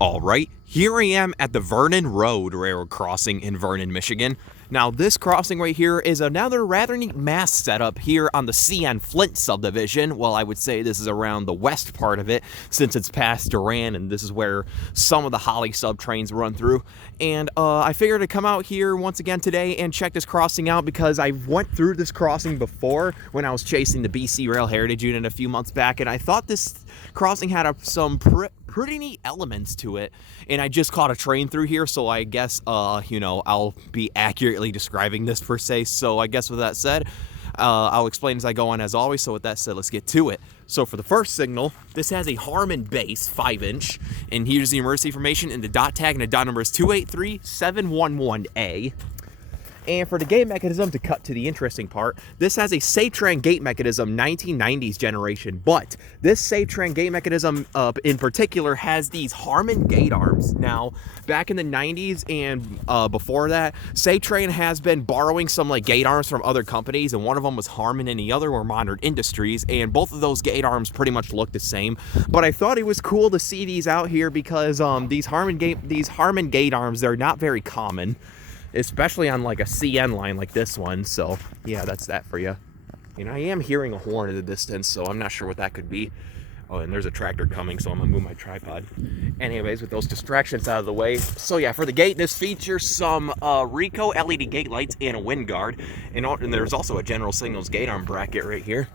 Alright, here I am at the Vernon Road railroad crossing in Vernon, Michigan. Now this crossing right here is another rather neat mass setup here on the CN Flint subdivision. Well, I would say this is around the west part of it since it's past Durand, and this is where some of the Holly sub trains run through. And I figured to come out here once again today and check this crossing out because I went through this crossing before when I was chasing the BC Rail Heritage Unit a few months back, and I thought this crossing had some pretty neat elements to it, and I just caught a train through here, so I guess I'll be accurately describing this per se. So I guess with that said, I'll explain as I go on as always. So with that said, let's get to it. So for the first signal, this has a Harmon base 5-inch, and here's the emergency information, and the dot tag and the dot number is 283711A. And for the gate mechanism, to cut to the interesting part, this has a Satran gate mechanism 1990s generation, but this Satran gate mechanism in particular has these Harmon gate arms. Now, back in the 90s and before that, Satran has been borrowing some gate arms from other companies, and one of them was Harmon and the other were Modern Industries, and both of those gate arms pretty much look the same. But I thought it was cool to see these out here because these Harmon gate arms, they're not very common, especially on a CN line like this one. So yeah, that's that for you. And I am hearing a horn in the distance, so I'm not sure what that could be. Oh, and there's a tractor coming, so I'm gonna move my tripod. Anyways, with those distractions out of the way, so yeah, for the gate, this features some Rico LED gate lights and a wind guard, and there's also a General Signals gate arm bracket right here.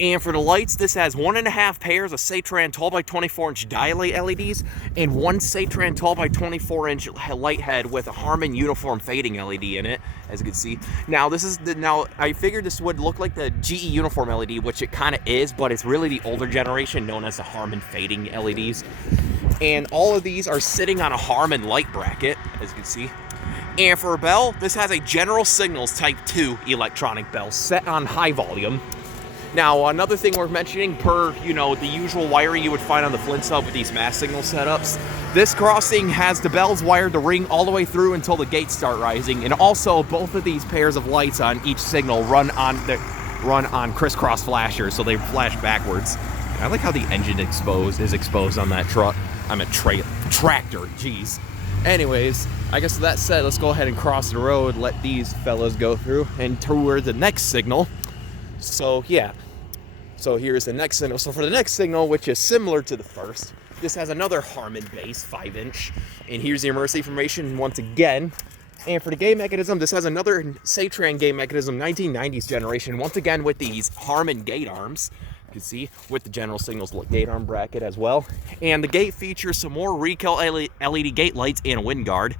And for the lights, this has 1.5 pairs of Satran 12x24-inch dialight LEDs and one Satran 12x24-inch light head with a Harmon uniform fading LED in it, as you can see. Now, I figured this would look like the GE uniform LED, which it kind of is, but it's really the older generation known as the Harmon fading LEDs. And all of these are sitting on a Harmon light bracket, as you can see. And for a bell, this has a General Signals Type 2 electronic bell set on high volume. Now, another thing worth mentioning, per, the usual wiring you would find on the Flint sub with these mass signal setups, this crossing has the bells wired to ring all the way through until the gates start rising, and also both of these pairs of lights on each signal run on crisscross flashers, so they flash backwards. And I like how the engine is exposed on that truck. I'm a tractor, jeez. Anyways, I guess with that said, let's go ahead and cross the road, let these fellas go through, and toward the next signal. So yeah, so here's the next signal. So for the next signal, which is similar to the first, this has another Harmon base 5-inch, and here's the emergency information once again. And for the gate mechanism, this has another Satran gate mechanism 1990s generation, once again with these Harmon gate arms, you can see, with the General Signals gate arm bracket as well. And the gate features some more Rico LED gate lights and a wind guard.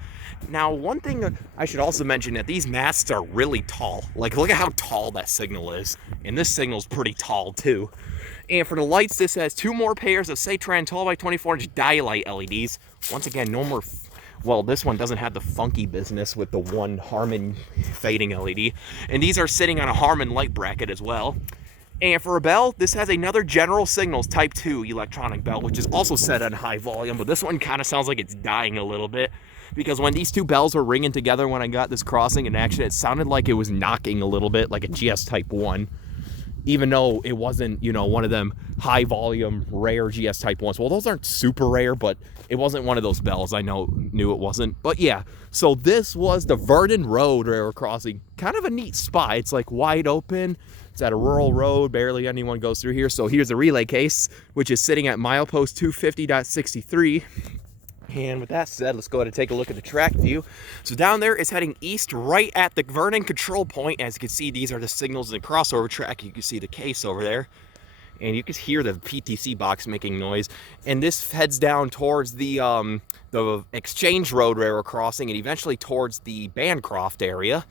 Now, one thing I should also mention that these masts are really tall. Look at how tall that signal is. And this signal's pretty tall, too. And for the lights, this has 2 more pairs of Satran 12x24-inch dialight LEDs. Once again, no more... Well, this one doesn't have the funky business with the one Harmon fading LED. And these are sitting on a Harmon light bracket as well. And for a bell, this has another General Signals Type 2 electronic bell, which is also set on high volume, but this one kind of sounds like it's dying a little bit, because when these two bells were ringing together when I got this crossing in action, it sounded like it was knocking a little bit, like a GS Type 1, even though it wasn't, one of them high volume, rare GS Type 1s. Well, those aren't super rare, but it wasn't one of those bells. I knew it wasn't. But yeah, so this was the Vernon Road railroad crossing. Kind of a neat spot. It's wide open. It's at a rural road, barely anyone goes through here. So here's the relay case, which is sitting at milepost 250.63. And with that said, let's go ahead and take a look at the track view. So down there is heading east right at the Vernon control point. As you can see, these are the signals in the crossover track. You can see the case over there. And you can hear the PTC box making noise. And this heads down towards the Exchange Road railroad crossing and eventually towards the Bancroft area.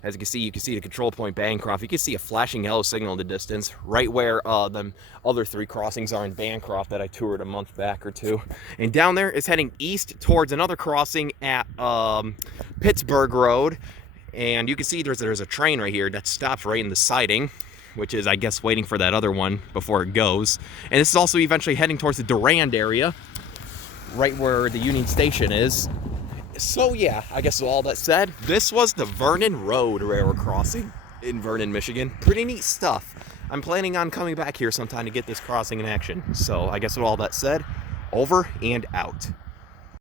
As you can see the control point Bancroft. You can see a flashing yellow signal in the distance, right where the other 3 crossings are in Bancroft that I toured a month back or 2. And down there is heading east towards another crossing at Pittsburgh Road. And you can see there's a train right here that stops right in the siding, which is, I guess, waiting for that other one before it goes. And this is also eventually heading towards the Durand area, right where the Union Station is. So yeah, I guess with all that said, this was the Vernon Road railroad crossing in Vernon, Michigan. Pretty neat stuff. I'm planning on coming back here sometime to get this crossing in action. So I guess with all that said, over and out.